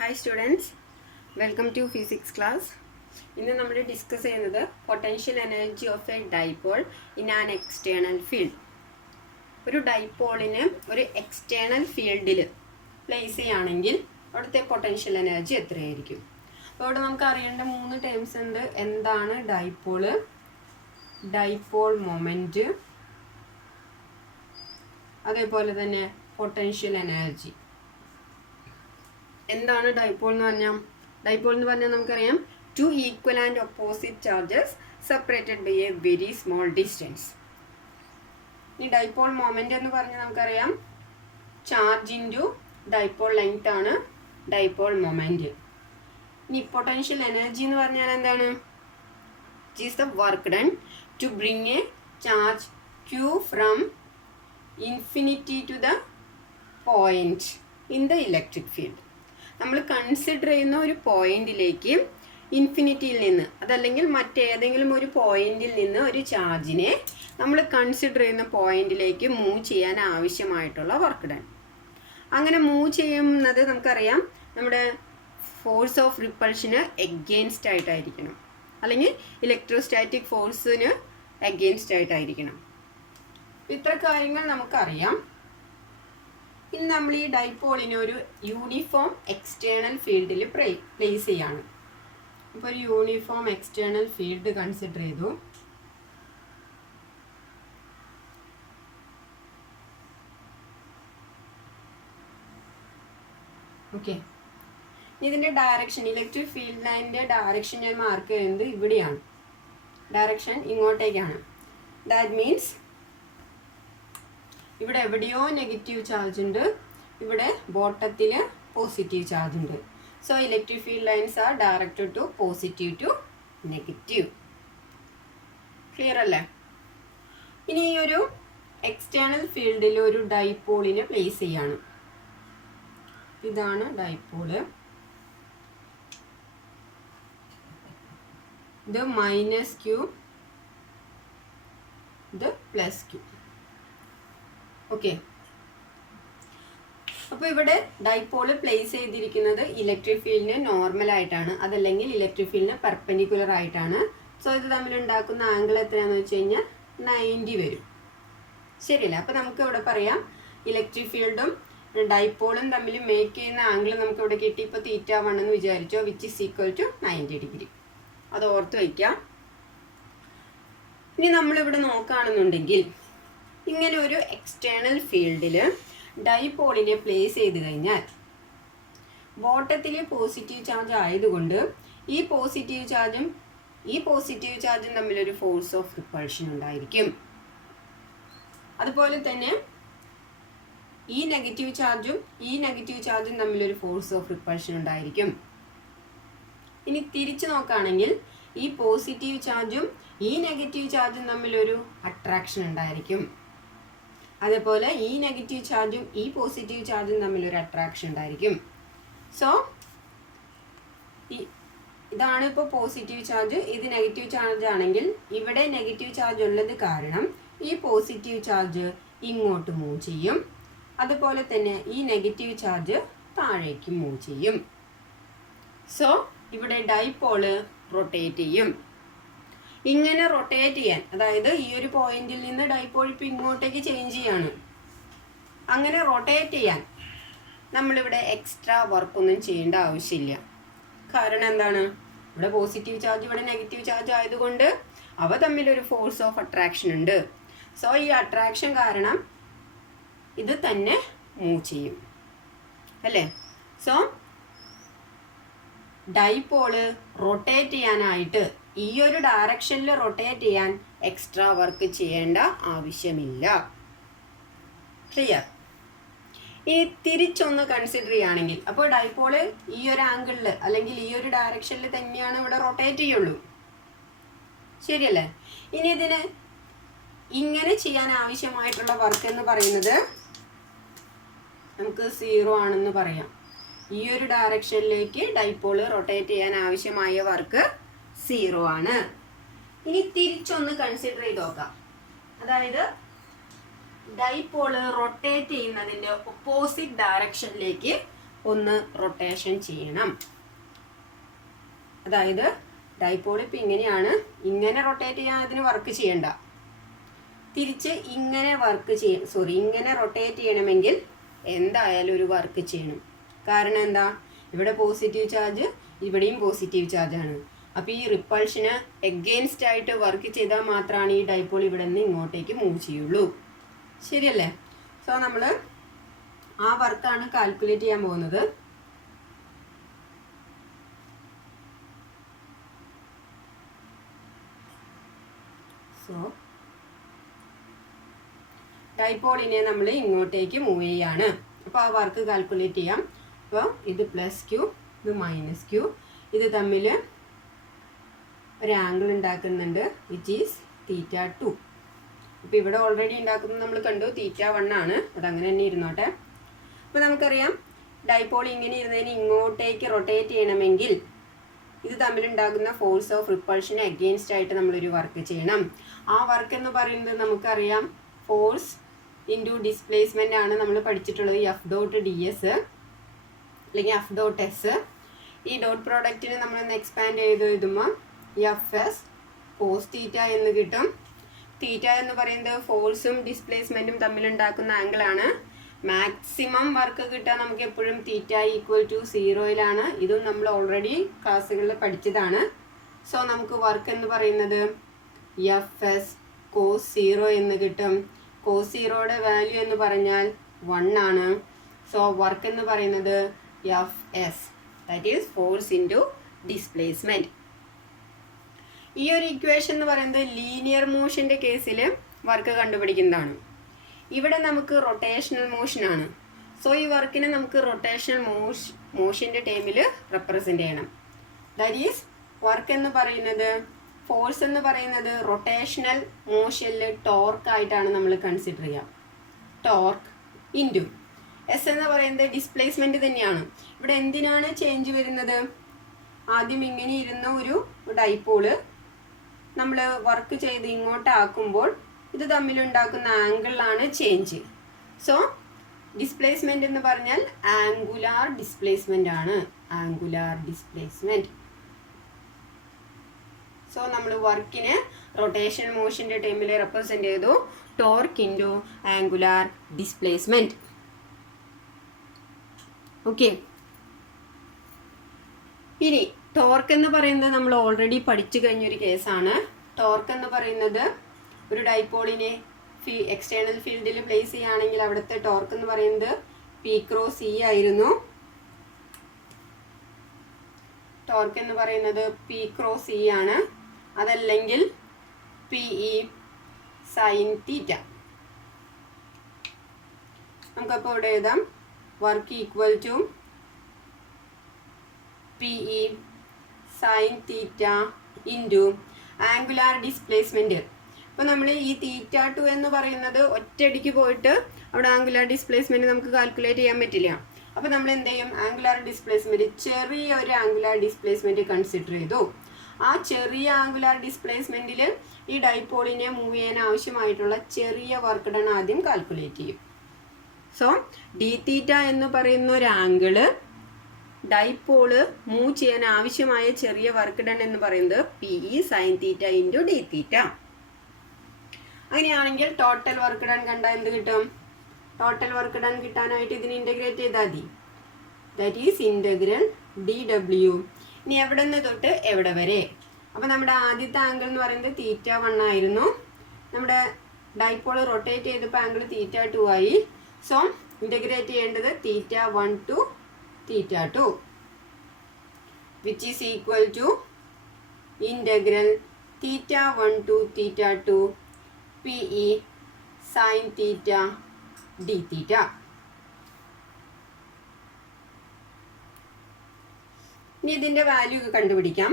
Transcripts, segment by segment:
Hi students, welcome to physics class. ഇന്ന് നമ്മൾ discuss ചെയ്യുന്നത് potential energy of A dipole in an external field. ഒരു ഡൈപോളിന് ഒരു external ഫീൽഡിൽ പ്ലേസ് ചെയ്യുകയാണെങ്കിൽ അവിടുത്തെ പൊട്ടൻഷ്യൽ എനർജി എത്രയായിരിക്കും? അപ്പോൾ ഇവിടെ നമുക്ക് അറിയേണ്ട 3 ടേംസ് ഉണ്ട്. എന്താണ് ഡൈപോള്, ഡൈപോൾ മൊമെൻറ്റ്, അതേപോലെ തന്നെ പൊട്ടൻഷ്യൽ എനർജി. എന്താണ് ഡൈപോൾ എന്ന് പറഞ്ഞാൽ? ഡൈപോൾ എന്ന് പറഞ്ഞാൽ നമുക്കറിയാം, two equal and opposite charges separated by a very small distance. ഈ ഡൈപോൾ മൊമെന്റ് എന്ന് പറഞ്ഞാൽ നമുക്കറിയാം, ചാർജ് ഇൻറ്റു ഡൈപോൾ ലെങ്ത് ആണ് ഡൈപോൾ മൊമെന്റ്. ഇനി പൊട്ടൻഷ്യൽ എനർജി എന്ന് പറഞ്ഞാൽ എന്താണ്? It is the work done to bring a charge Q from infinity to the point in the electric field. നമ്മൾ കൺസിഡർ ചെയ്യുന്ന ഒരു പോയിന്റിലേക്ക് ഇൻഫിനിറ്റിയിൽ നിന്ന്, അതല്ലെങ്കിൽ മറ്റേതെങ്കിലും ഒരു പോയിന്റിൽ നിന്ന് ഒരു ചാർജിനെ നമ്മൾ കൺസിഡർ ചെയ്യുന്ന പോയിന്റിലേക്ക് മൂവ് ചെയ്യാൻ ആവശ്യമായിട്ടുള്ള വർക്ക് ഡൺ. അങ്ങനെ മൂവ് ചെയ്യുന്നത് നമുക്കറിയാം, നമ്മുടെ ഫോഴ്സ് ഓഫ് റിപ്പൾഷന് എഗെയിൻസ്റ്റ് ആയിട്ടായിരിക്കണം, അല്ലെങ്കിൽ ഇലക്ട്രോസ്റ്റാറ്റിക് ഫോഴ്സിന് എഗെയിൻസ്റ്റ് ആയിട്ടായിരിക്കണം. ഇത്ര കാര്യങ്ങൾ നമുക്കറിയാം. ഇനി നമ്മൾ ഈ ഡൈപോളിനെ ഒരു യൂണിഫോം എക്സ്റ്റേണൽ ഫീൽഡിൽ പ്ലേസ് ചെയ്യാണ്. അപ്പോൾ ഒരു യൂണിഫോം എക്സ്റ്റേണൽ ഫീൽഡ് കൺസിഡർ ചെയ്തു. ഓക്കെ, ഇതിൻ്റെ ഡയറക്ഷൻ, ഇലക്ട്രിക് ഫീൽഡ് ലൈനിൻ്റെ ഡയറക്ഷൻ ഞാൻ മാർക്ക് ചെയ്യുന്നത് ഇവിടെയാണ്. ഡയറക്ഷൻ ഇങ്ങോട്ടേക്കാണ്. ദാറ്റ് മീൻസ് ഇവിടെ എവിടെയോ നെഗറ്റീവ് ചാർജ് ഉണ്ട്, ഇവിടെ ബോട്ടത്തിൽ പോസിറ്റീവ് ചാർജ് ഉണ്ട്. So electric field lines are directed to positive to negative. Clear അല്ലേ? ഇനി ഈ ഒരു എക്സ്റ്റേണൽ ഫീൽഡിൽ ഒരു ഡൈപോളിനെ പ്ലേസ് ചെയ്യാണ്. ഇതാണ് ഡൈപോള്. ഇത് മൈനസ് ക്യൂ, ഇത് പ്ലസ് ക്യൂ. ഓക്കെ, അപ്പോൾ ഇവിടെ ഡൈപോള് പ്ലേസ് ചെയ്തിരിക്കുന്നത് ഇലക്ട്രിക് ഫീൽഡിന് നോർമൽ ആയിട്ടാണ്, അതല്ലെങ്കിൽ ഇലക്ട്രിക് ഫീൽഡിന് പെർപെൻഡിക്കുലർ ആയിട്ടാണ്. സോ ഇത് തമ്മിലുണ്ടാക്കുന്ന ആംഗിൾ എത്രയാണെന്ന് വെച്ച് കഴിഞ്ഞാൽ 90 വരും. ശരിയല്ല? അപ്പോൾ നമുക്ക് ഇവിടെ പറയാം, ഇലക്ട്രിക് ഫീൽഡും ഡൈപോളും തമ്മിൽ മേക്ക് ചെയ്യുന്ന ആംഗിൾ നമുക്ക് ഇവിടെ കിട്ടി. ഇപ്പോൾ θ1 എന്ന് വിചാരിച്ചോ, which is equal to 90 degree. അത് ഓർത്ത് വയ്ക്കാം. ഇനി നമ്മളിവിടെ നോക്കുകയാണെന്നുണ്ടെങ്കിൽ, ഇങ്ങനെ ഒരു എക്സ്റ്റേണൽ ഫീൽഡിൽ ഡൈപോളിനെ പ്ലേസ് ചെയ്ത് കഴിഞ്ഞാൽ ബോട്ടത്തിൽ പോസിറ്റീവ് ചാർജ് ആയതുകൊണ്ട് ഈ പോസിറ്റീവ് ചാർജും തമ്മിലൊരു ഫോഴ്സ് ഓഫ് റിപ്പൾഷൻ ഉണ്ടായിരിക്കും. അതുപോലെ തന്നെ ഈ നെഗറ്റീവ് ചാർജും തമ്മിലൊരു ഫോഴ്സ് ഓഫ് റിപ്പൾഷൻ ഉണ്ടായിരിക്കും. ഇനി തിരിച്ചു നോക്കുകയാണെങ്കിൽ, ഈ പോസിറ്റീവ് ചാർജും ഈ നെഗറ്റീവ് ചാർജും തമ്മിലൊരു അട്രാക്ഷൻ ഉണ്ടായിരിക്കും. അതേപോലെ ഈ നെഗറ്റീവ് ചാർജും ഈ പോസിറ്റീവ് ചാർജും തമ്മിലൊരു അട്രാക്ഷൻ ഉണ്ടായിരിക്കും. സോ ഇതാണ് ഇപ്പോൾ പോസിറ്റീവ് ചാർജ്, ഇത് നെഗറ്റീവ് ചാർജ് ആണെങ്കിൽ ഇവിടെ നെഗറ്റീവ് ചാർജ് ഉള്ളത് കാരണം ഈ പോസിറ്റീവ് ചാർജ് ഇങ്ങോട്ട് മൂവ് ചെയ്യും. അതുപോലെ തന്നെ ഈ നെഗറ്റീവ് ചാർജ് താഴേക്ക് മൂവ് ചെയ്യും. സോ ഇവിടെ ഡൈപോള് റൊട്ടേറ്റ് ചെയ്യും. ഇങ്ങനെ റൊട്ടേറ്റ് ചെയ്യാൻ, അതായത് ഈ ഒരു പോയിന്റിൽ നിന്ന് ഡൈപോൾ ഇപ്പോൾ ഇങ്ങോട്ടേക്ക് ചേഞ്ച് ചെയ്യാണ്. അങ്ങനെ റൊട്ടേറ്റ് ചെയ്യാൻ നമ്മളിവിടെ എക്സ്ട്രാ വർക്കൊന്നും ചെയ്യേണ്ട ആവശ്യമില്ല. കാരണം എന്താണ്? ഇവിടെ പോസിറ്റീവ് ചാർജ്, ഇവിടെ നെഗറ്റീവ് ചാർജ് ആയതുകൊണ്ട് അവ തമ്മിലൊരു ഫോഴ്സ് ഓഫ് അട്രാക്ഷൻ ഉണ്ട്. സോ ഈ അട്രാക്ഷൻ കാരണം ഇത് തന്നെ മൂവ് ചെയ്യും, അല്ലേ? സോ ഡൈപോള് റൊട്ടേറ്റ് ചെയ്യാനായിട്ട്, ഈ ഒരു ഡയറക്ഷനിൽ റൊട്ടേറ്റ് ചെയ്യാൻ എക്സ്ട്രാ വർക്ക് ചെയ്യേണ്ട ആവശ്യമില്ല. ക്ലിയർ? ഇനി തിരിച്ചൊന്ന് കൺസിഡർ ചെയ്യുകയാണെങ്കിൽ, അപ്പോൾ ഡൈപോള് ഈ ഒരു ആംഗിളിൽ അല്ലെങ്കിൽ ഈ ഒരു ഡയറക്ഷനിൽ തന്നെയാണ് ഇവിടെ റൊട്ടേറ്റ് ചെയ്യുള്ളൂ. ശരിയല്ലേ? ഇനി ഇതിന് ഇങ്ങനെ ചെയ്യാൻ ആവശ്യമായിട്ടുള്ള വർക്ക് എന്ന് പറയുന്നത് നമുക്ക് 0 ആണെന്ന് പറയാം. ഈ ഒരു ഡയറക്ഷനിലേക്ക് ഡൈപോള് റൊട്ടേറ്റ് ചെയ്യാൻ ആവശ്യമായ വർക്ക് 0 ആണ്. ഇനി തിരിച്ചൊന്ന് കൺസിഡർ ചെയ്ത് നോക്കാം. അതായത് ഡൈപോള് റൊട്ടേറ്റ് ചെയ്യുന്നതിൻ്റെ ഓപ്പോസിറ്റ് ഡയറക്ഷനിലേക്ക് ഒന്ന് റൊട്ടേഷൻ ചെയ്യണം. അതായത് ഡൈപോൾ ഇപ്പം ഇങ്ങനെയാണ്, ഇങ്ങനെ റൊട്ടേറ്റ് ചെയ്യാൻ അതിന് വർക്ക് ചെയ്യണ്ട. തിരിച്ച് ഇങ്ങനെ ഇങ്ങനെ റൊട്ടേറ്റ് ചെയ്യണമെങ്കിൽ എന്തായാലും ഒരു വർക്ക് ചെയ്യണം. കാരണം എന്താ, ഇവിടെ പോസിറ്റീവ് ചാർജ്, ഇവിടെയും പോസിറ്റീവ് ചാർജാണ്. അപ്പോൾ ഈ റിപ്പൾഷന് എഗെയിൻസ്റ്റ് ആയിട്ട് വർക്ക് ചെയ്താൽ മാത്രമാണ് ഈ ഡൈപോൾ ഇവിടെ നിന്ന് ഇങ്ങോട്ടേക്ക് മൂവ് ചെയ്യുള്ളൂ. ശരിയല്ലേ? സോ നമ്മൾ ആ വർക്കാണ് കാൽക്കുലേറ്റ് ചെയ്യാൻ പോകുന്നത്. സോ ഡൈപോളിനെ നമ്മൾ ഇങ്ങോട്ടേക്ക് മൂവ് ചെയ്യാണ്. അപ്പോൾ ആ വർക്ക് കാൽക്കുലേറ്റ് ചെയ്യാം. അപ്പോൾ ഇത് പ്ലസ് ക്യൂ, ഇത് മൈനസ് ക്യൂ, ഇത് തമ്മിൽ ഒരു ആംഗിൾ ഉണ്ടാക്കുന്നുണ്ട് വിച്ച് ഈസ് θ2. അപ്പോൾ ഇവിടെ ഓൾറെഡി ഉണ്ടാക്കുന്നത് നമ്മൾ കണ്ടു, θ1 ആണ്. അതങ്ങനെ തന്നെ ഇരുന്നോട്ടെ. അപ്പോൾ നമുക്കറിയാം ഡൈപോൾ ഇങ്ങനെ ഇരുന്നതിന് ഇങ്ങോട്ടേക്ക് റൊട്ടേറ്റ് ചെയ്യണമെങ്കിൽ ഇത് തമ്മിലുണ്ടാകുന്ന ഫോഴ്സ് ഓഫ് റിപ്പൾഷന് അഗെയിൻസ്റ്റ് ആയിട്ട് നമ്മളൊരു വർക്ക് ചെയ്യണം. ആ വർക്ക് എന്ന് പറയുന്നത് നമുക്കറിയാം ഫോഴ്സ് ഇൻറ്റു ഡിസ്പ്ലേസ്മെൻ്റ് ആണ് നമ്മൾ പഠിച്ചിട്ടുള്ളത്. F.ds അല്ലെങ്കിൽ F.s. ഈ ഡോട്ട് പ്രോഡക്റ്റിന് നമ്മളൊന്ന് എക്സ്പാൻഡ് ചെയ്ത് എഴുതുമ്പോൾ Fs cos θ എന്ന് കിട്ടും. തീറ്റ എന്ന് പറയുന്നത് ഫോഴ്സും ഡിസ്പ്ലേസ്മെൻറ്റും തമ്മിലുണ്ടാക്കുന്ന ആംഗിളാണ്. മാക്സിമം വർക്ക് കിട്ടാൻ നമുക്ക് എപ്പോഴും θ = 0 ഇതും നമ്മൾ ഓൾറെഡി ക്ലാസ്സുകളിൽ പഠിച്ചതാണ്. സോ നമുക്ക് വർക്ക് എന്ന് പറയുന്നത് Fs cos 0 എന്ന് കിട്ടും. cos 0യുടെ വാല്യൂ എന്ന് പറഞ്ഞാൽ 1 ആണ്. സോ വർക്ക് എന്ന് പറയുന്നത് Fs, that is force into displacement. ഈ ഒരു ഇക്വേഷൻ എന്ന് പറയുന്നത് ലീനിയർ മോഷൻ്റെ കേസിൽ വർക്ക് കണ്ടുപിടിക്കുന്നതാണ്. ഇവിടെ നമുക്ക് റൊട്ടേഷണൽ മോഷനാണ്. സോ ഈ വർക്കിനെ നമുക്ക് റൊട്ടേഷണൽ മോഷൻ്റെ ടൈമിൽ റെപ്രസെൻ്റ് ചെയ്യണം. ദാറ്റ് ഈസ് വർക്ക് എന്ന് പറയുന്നത്, ഫോഴ്സ് എന്ന് പറയുന്നത് റൊട്ടേഷണൽ മോഷനിൽ ടോർക്ക് ആയിട്ടാണ് നമ്മൾ കൺസിഡർ ചെയ്യുക. ടോർക്ക് ഇൻറ്റു എസ് എന്ന് പറയുന്നത് ഡിസ്പ്ലേസ്മെൻറ്റ് തന്നെയാണ്. ഇവിടെ എന്തിനാണ് ചേഞ്ച് വരുന്നത്? ആദ്യം ഇങ്ങനെ ഇരുന്ന ഒരു ഡൈപോള് നമ്മൾ വർക്ക് ചെയ്ത് ഇങ്ങോട്ടാക്കുമ്പോൾ ഇത് തമ്മിലുണ്ടാക്കുന്ന ആംഗിളിലാണ് ചേഞ്ച്. സോ ഡിസ്പ്ലേസ്മെൻ്റ് എന്ന് പറഞ്ഞാൽ ആംഗുലാർ ഡിസ്പ്ലേസ്മെൻ്റ് ആണ്. Angular displacement. സോ നമ്മൾ വർക്കിനെ റൊട്ടേഷൻ മോഷൻ്റെ ടൈമിൽ റെപ്രസെൻ്റ് ചെയ്തു torque into angular displacement. Okay. ഇനി ടോർക്ക് എന്ന് പറയുന്നത് നമ്മൾ ഓൾറെഡി പഠിച്ചു കഴിഞ്ഞൊരു കേസാണ്. ടോർക്ക് എന്ന് പറയുന്നത് ഒരു ഡൈപോളിനെ എക്സ്റ്റേണൽ ഫീൽഡിൽ പ്ലേസ് ചെയ്യുകയാണെങ്കിൽ അവിടുത്തെ ടോർക്ക് എന്ന് പറയുന്നത് P×E ആയിരുന്നു. ടോർക്ക് എന്ന് പറയുന്നത് P×E ആണ്. അതല്ലെങ്കിൽ PE sin θ. നമുക്കപ്പോൾ ഇവിടെ എഴുതാം work equal to PE sin θ into angular displacement. അപ്പോൾ നമ്മൾ ഈ θ2 എന്ന് പറയുന്നത് ഒറ്റയടിക്ക് പോയിട്ട് അവിടെ ആംഗുലാർ ഡിസ്പ്ലേസ്മെൻറ്റ് നമുക്ക് കാൽക്കുലേറ്റ് ചെയ്യാൻ പറ്റില്ല. അപ്പോൾ നമ്മൾ എന്ത് ചെയ്യും? ആംഗുലാർ ഡിസ്പ്ലേസ്മെൻറ്റ്, ചെറിയൊരു ആംഗുലാർ ഡിസ്പ്ലേസ്മെൻറ്റ് കൺസിഡർ ചെയ്തു. ആ ചെറിയ ആംഗുലാർ ഡിസ്പ്ലേസ്മെൻറ്റിൽ ഈ ഡൈപോളിനെ മൂവ് ചെയ്യാൻ ആവശ്യമായിട്ടുള്ള ചെറിയ വർക്ക് ഡൺ ആദ്യം കാൽക്കുലേറ്റ് ചെയ്യും. സോ dθ എന്ന് പറയുന്ന ഒരു ആംഗിള് ഡൈപോള് മൂവ് ചെയ്യാൻ ആവശ്യമായ ചെറിയ വർക്ക് ഡൺ എന്ന് പറയുന്നത് PE sin θ ഇൻറ്റു dθ. അങ്ങനെയാണെങ്കിൽ ടോട്ടൽ വർക്ക് ഡൺ കണ്ടാൽ എന്ത് കിട്ടും? ടോട്ടൽ വർക്ക് ഡൺ കിട്ടാനായിട്ട് ഇതിന് ഇൻ്റഗ്രേറ്റ് ചെയ്താൽ മതി. That is integral dW. ഇനി എവിടെ നിന്ന് തൊട്ട് എവിടെ വരെ? അപ്പോൾ നമ്മുടെ ആദ്യത്തെ ആംഗിൾ എന്ന് പറയുന്നത് θ1 ആയിരുന്നു. നമ്മുടെ ഡൈപോൾ റൊട്ടേറ്റ് ചെയ്തപ്പോൾ ആംഗിൾ θ2 ആയി. സോ ഇൻ്റഗ്രേറ്റ് ചെയ്യേണ്ടത് θ1 to θ2 which is equal to integral θ1 to θ2 PE sin θ dθ. ഇനി ഇതിൻ്റെ വാല്യൂ കണ്ടുപിടിക്കാം.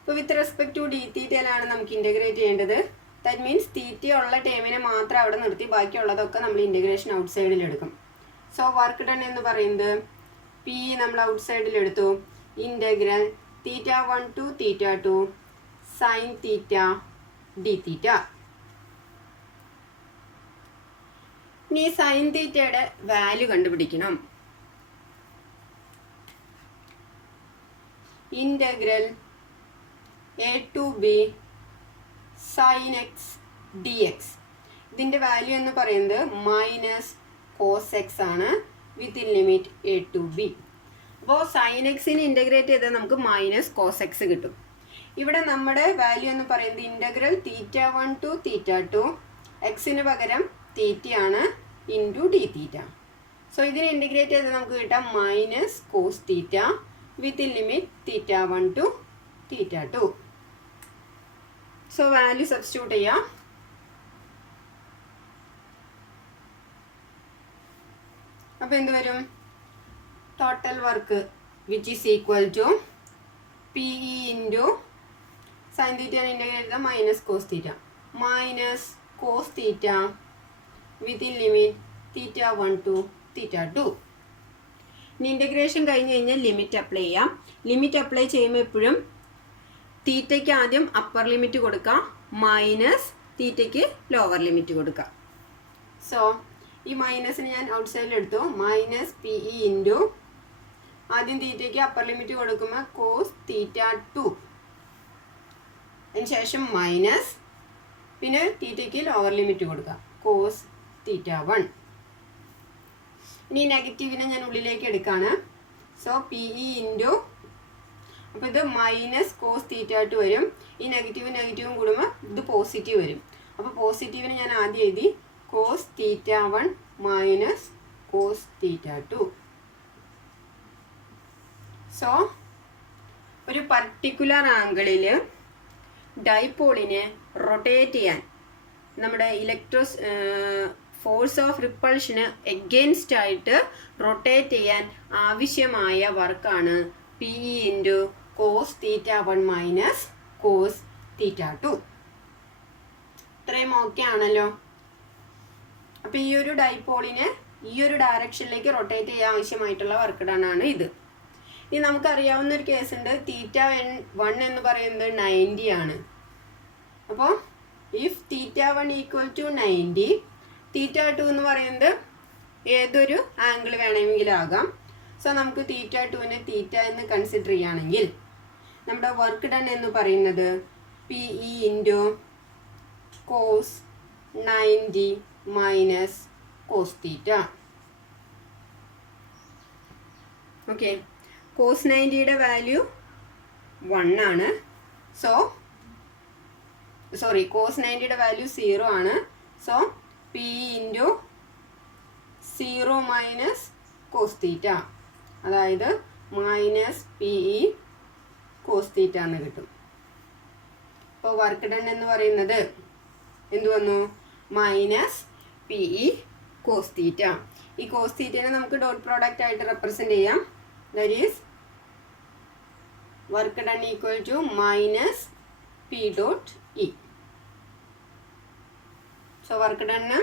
ഇപ്പോൾ വിത്ത് റെസ്പെക്ട് ടു dθയിലാണ് നമുക്ക് ഇൻ്റഗ്രേറ്റ് ചെയ്യേണ്ടത്. ദാറ്റ് മീൻസ് തീറ്റ ഉള്ള ടേമിനെ മാത്രം അവിടെ നിർത്തി ബാക്കിയുള്ളതൊക്കെ നമ്മൾ ഇൻ്റഗ്രേഷൻ ഔട്ട് സൈഡിൽ എടുക്കും. സോ വർക്ക് ഡൺ എന്ന് പറയുന്നത് പി നമ്മൾ ഔട്ട് സൈഡിൽ എടുത്തു. Integral θ1 to θ2 sin θ dθ. ഇനി സൈൻ തീറ്റയുടെ വാല്യൂ കണ്ടുപിടിക്കണം. Integral A to B sine X D X. ഇതിൻ്റെ വാല്യൂ എന്ന് പറയുന്നത് മൈനസ് കോസ് എക്സ് ആണ് within limit A to B. അപ്പോൾ സൈൻ എക്സിന് ഇൻ്റഗ്രേറ്റ് ചെയ്താൽ നമുക്ക് മൈനസ് കോസ് എക്സ് കിട്ടും. ഇവിടെ നമ്മുടെ വാല്യൂ എന്ന് പറയുന്നത് ഇൻ്റഗ്രൽ തീറ്റ 1 ടു തീറ്റ 2, എക്സിന് പകരം തീറ്റയാണ് ഇൻറ്റു ഡി തീറ്റ. സോ ഇതിന് ഇൻ്റഗ്രേറ്റ് ചെയ്താൽ നമുക്ക് കിട്ടാം minus cos theta within limit theta 1 to theta 2. So value substitute ചെയ്യാം. അപ്പോൾ എന്ത് വരും? Total work which is equal to P E into sine തീറ്റയാണ് ഇൻ്റഗ്രേറ്റ് ചെയ്താൽ minus cos theta minus cos theta within limit theta 1 to theta 2. ഇനി integration കഴിഞ്ഞ് കഴിഞ്ഞാൽ limit apply ചെയ്യാം. ലിമിറ്റ് അപ്ലൈ ചെയ്യുമ്പോൾ എപ്പോഴും തീറ്റയ്ക്ക് ആദ്യം അപ്പർ ലിമിറ്റ് കൊടുക്കാം, മൈനസ് തീറ്റയ്ക്ക് ലോവർ ലിമിറ്റ് കൊടുക്കാം. സോ ഈ മൈനസിന് ഞാൻ ഔട്ട് സൈഡിൽ എടുത്തു. മൈനസ് പി ഇ ഇൻറ്റു ആദ്യം തീറ്റയ്ക്ക് അപ്പർ ലിമിറ്റ് കൊടുക്കുമ്പോൾ കോസ് തീറ്റ 2, അതിന് ശേഷം മൈനസ്, പിന്നെ തീറ്റയ്ക്ക് ലോവർ ലിമിറ്റ് കൊടുക്കാം കോസ് തീറ്റ 1. ഇനി നെഗറ്റീവിനെ ഞാൻ ഉള്ളിലേക്ക് എടുക്കുകയാണ്. സോ പി ഇ ഇൻറ്റു, അപ്പോൾ ഇത് മൈനസ് കോസ് തീറ്റ 2 വരും. ഈ നെഗറ്റീവും കൂടുമ്പോൾ ഇത് പോസിറ്റീവ് വരും. അപ്പോൾ പോസിറ്റീവിന് ഞാൻ ആദ്യം എഴുതി cos theta 1 minus cos theta 2. So ഒരു പർട്ടിക്കുലർ ആംഗിളിൽ ഡൈപോളിനെ റൊട്ടേറ്റ് ചെയ്യാൻ നമ്മുടെ ഫോഴ്സ് ഓഫ് റിപ്പൾഷന് എഗെയിൻസ്റ്റ് ആയിട്ട് റൊട്ടേറ്റ് ചെയ്യാൻ ആവശ്യമായ വർക്കാണ് P E into cos theta 1 minus cos theta 2. ഇത്രയും ഓക്കെ ആണല്ലോ. അപ്പോൾ ഈ ഒരു ഡൈപോളിനെ ഈ ഒരു ഡയറക്ഷനിലേക്ക് റൊട്ടേറ്റ് ചെയ്യാൻ ആവശ്യമായിട്ടുള്ള വർക്ക് ഡൺ ആണ് ഇത്. ഇനി നമുക്കറിയാവുന്ന ഒരു കേസ് ഉണ്ട്. തീറ്റ 1 എന്ന് പറയുന്നത് 90 ആണ്. അപ്പോൾ ഇഫ് തീറ്റ 1 ഈക്വൽ ടു 90, തീറ്റ 2 എന്ന് പറയുന്നത് ഏതൊരു ആംഗിൾ വേണമെങ്കിലും ആകാം. സോ നമുക്ക് തീറ്റ 2നെ തീറ്റ എന്ന് കൺസിഡർ ചെയ്യുകയാണെങ്കിൽ നമ്മുടെ വർക്ക് ഡൺ എന്ന് പറയുന്നത് P E into cos 90 minus cos theta. Okay, cos 90യുടെ വാല്യൂ 1 ആണ്. കോസ് 90യുടെ വാല്യൂ 0 ആണ്. So P into 0 minus cos theta, അതായത് minus P E cos theta എന്ന് കിട്ടും. അപ്പോൾ വർക്ക് ഡൺ എന്ന് പറയുന്നത് എന്ത് വന്നു? Minus P E cos theta. ഈ കോസ് തീറ്റനെ നമുക്ക് ഡോട്ട് പ്രോഡക്റ്റ് ആയിട്ട് റെപ്രസെൻ്റ് ചെയ്യാം. That is work done equal to minus P dot E. So work done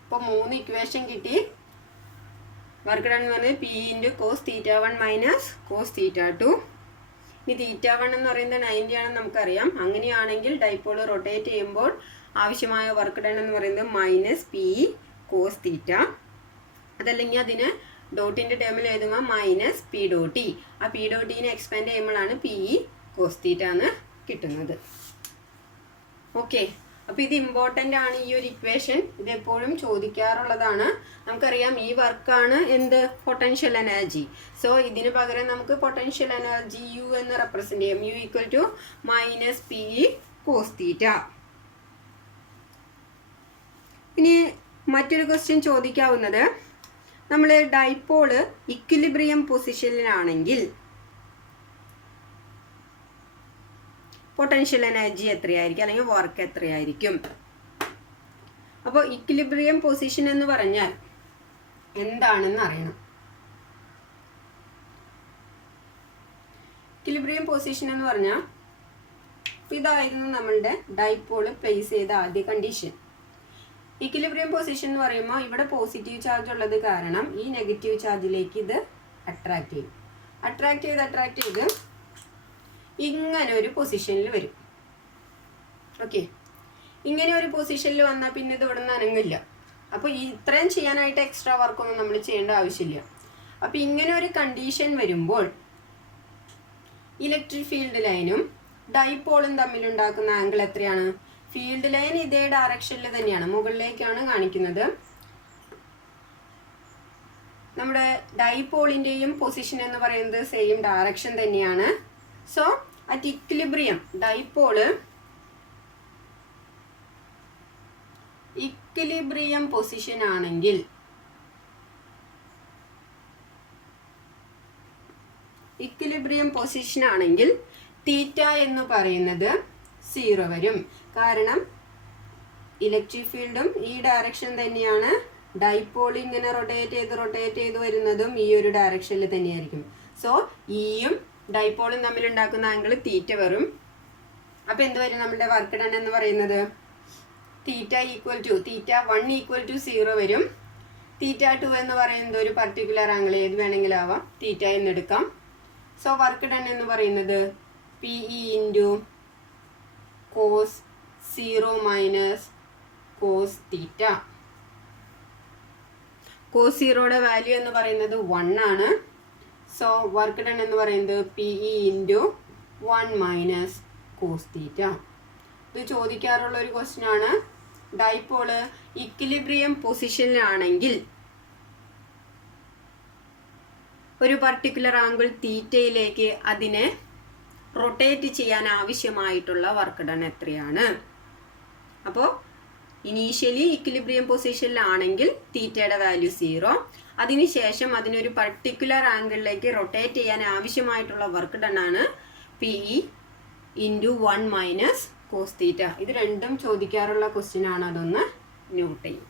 ഇപ്പോൾ 3 ഇക്വേഷൻ കിട്ടി. വർക്ക് ഡൺ എന്ന് പറയുന്നത് P into cos theta 1 minus cos theta 2. ഇനി തീറ്റ 1 എന്ന് പറയുന്നത് 90 ആണെന്ന് നമുക്കറിയാം. അങ്ങനെയാണെങ്കിൽ ഡൈപോൾ റൊട്ടേറ്റ് ചെയ്യുമ്പോൾ ആവശ്യമായ വർക്ക് ഡൺ എന്ന് പറയുന്നത് minus P E cos theta. അതല്ലെങ്കിൽ അതിന് ഡോട്ടിൻ്റെ ടേമിൽ എഴുതുമ്പോൾ മൈനസ് പി ഡോട്ട് ഇ. ആ പി ഡോട്ട് ഇനെ എക്സ്പാൻഡ് ചെയ്യുമ്പോഴാണ് പി ഇ കോസ് തീറ്റ എന്ന് കിട്ടുന്നത്. ഓക്കെ, അപ്പോൾ ഇത് ഇമ്പോർട്ടൻ്റ് ആണ് ഈ ഒരു ഇക്വേഷൻ. ഇതെപ്പോഴും ചോദിക്കാറുള്ളതാണ്. നമുക്കറിയാം ഈ വർക്കാണ് എന്ത്? Potential energy. സോ ഇതിന് പകരം നമുക്ക് പൊട്ടൻഷ്യൽ എനർജി യു എന്ന് റെപ്രസെൻ്റ് ചെയ്യാം. U equal to minus P E cos theta. ഇനി മറ്റൊരു ക്വസ്റ്റ്യൻ ചോദിക്കാവുന്നത്, നമ്മൾ ഡൈപോള് ഇക്വിലിബ്രിയം പൊസിഷനിലാണെങ്കിൽ പൊട്ടൻഷ്യൽ എനർജി എത്രയായിരിക്കും, അല്ലെങ്കിൽ വർക്ക് എത്രയായിരിക്കും? അപ്പോൾ ഇക്വിലിബ്രിയം പൊസിഷൻ എന്ന് പറഞ്ഞാൽ എന്താണെന്ന് അറിയണം. ഇക്വിലിബ്രിയം പൊസിഷൻ എന്ന് പറഞ്ഞാൽ ഇതായിരുന്നു നമ്മളുടെ ഡൈപോള് പ്ലേസ് ചെയ്ത ആദ്യ കണ്ടീഷൻ. ഇക്വിലിബ്രിയം പൊസിഷൻ എന്ന് പറയുമ്പോൾ ഇവിടെ പോസിറ്റീവ് ചാർജ് ഉള്ളത് കാരണം ഈ നെഗറ്റീവ് ചാർജിലേക്ക് ഇത് അട്രാക്ട് ചെയ്യും. അട്രാക്ട് ചെയ്ത് ഇങ്ങനെ ഒരു പൊസിഷനിൽ വരും. ഓക്കെ, ഇങ്ങനെ ഒരു പൊസിഷനിൽ വന്നാൽ പിന്നെ ഇത് ഇവിടെ നിന്ന് അനങ്ങില്ല. അപ്പോൾ ഇത്രയും ചെയ്യാനായിട്ട് എക്സ്ട്രാ വർക്കൊന്നും നമ്മൾ ചെയ്യേണ്ട ആവശ്യമില്ല. അപ്പോൾ ഇങ്ങനെ ഒരു കണ്ടീഷൻ വരുമ്പോൾ ഇലക്ട്രിക് ഫീൽഡ് ലൈനും ഡൈപോളും തമ്മിലുണ്ടാക്കുന്ന ആംഗിൾ എത്രയാണ്? ഫീൽഡ് ലൈൻ ഇതേ ഡയറക്ഷനിൽ തന്നെയാണ്, മുകളിലേക്കാണ് കാണിക്കുന്നത്. നമ്മുടെ ഡൈപോളിൻ്റെയും പൊസിഷൻ എന്ന് പറയുന്നത് സെയിം ഡയറക്ഷൻ തന്നെയാണ്. So at equilibrium dipole equilibrium position ആണെങ്കിൽ തീറ്റ എന്ന് പറയുന്നത് 0 വരും. കാരണം ഇലക്ട്രിക് ഫീൽഡും ഈ ഡയറക്ഷൻ തന്നെയാണ്, ഡൈപോൾ ഇങ്ങനെ റൊട്ടേറ്റ് ചെയ്ത് വരുന്നതും ഈ ഒരു ഡയറക്ഷനിൽ തന്നെയായിരിക്കും. സോ ഇയും ഡൈപോളും തമ്മിലുണ്ടാക്കുന്ന ആംഗിൾ തീറ്റ വരും. അപ്പോൾ എന്ത് വരും? നമ്മുടെ വർക്ക് ഡൺ എന്ന് പറയുന്നത് തീറ്റ 1 ഈക്വൽ ടു 0 വരും. തീറ്റ 2 എന്ന് പറയുന്നത് ഒരു പർട്ടിക്കുലർ ആംഗിൾ ഏത് വേണമെങ്കിലും ആവാം, തീറ്റ എന്നെടുക്കാം. സോ വർക്ക് ഡൺ എന്ന് പറയുന്നത് PE into cos 0 minus cos തീറ്റ. cos 0യുടെ വാല്യൂ എന്ന് പറയുന്നത് 1 ആണ്. സോ വർക്ക് ഡൺ എന്ന് പറയുന്നത് PE ഇൻറ്റു 1 മൈനസ് cos തീറ്റ. ഇത് ചോദിക്കാറുള്ള ഒരു ക്വസ്റ്റ്യൻ ആണ്. ഡൈപോള് ഇക്വിലിബ്രിയം പൊസിഷനിലാണെങ്കിൽ ഒരു പർട്ടിക്കുലർ ആംഗിൾ തീറ്റയിലേക്ക് അതിനെ റൊട്ടേറ്റ് ചെയ്യാൻ ആവശ്യമായിട്ടുള്ള വർക്ക് ഡൺ എത്രയാണ്? അപ്പോൾ ഇനീഷ്യലി ഇക്വിലിബ്രിയം പൊസിഷനിലാണെങ്കിൽ തീറ്റയുടെ വാല്യൂ 0, അതിനുശേഷം അതിനൊരു പർട്ടിക്കുലർ ആംഗിളിലേക്ക് റൊട്ടേറ്റ് ചെയ്യാൻ ആവശ്യമായിട്ടുള്ള വർക്ക് ഡൺ ആണ് PE ഇൻറ്റു 1 മൈനസ് cos തീറ്റ. ഇത് രണ്ടും ചോദിക്കാറുള്ള ക്വസ്റ്റ്യൻ ആണ്, അതൊന്ന് നോട്ട് ചെയ്യും.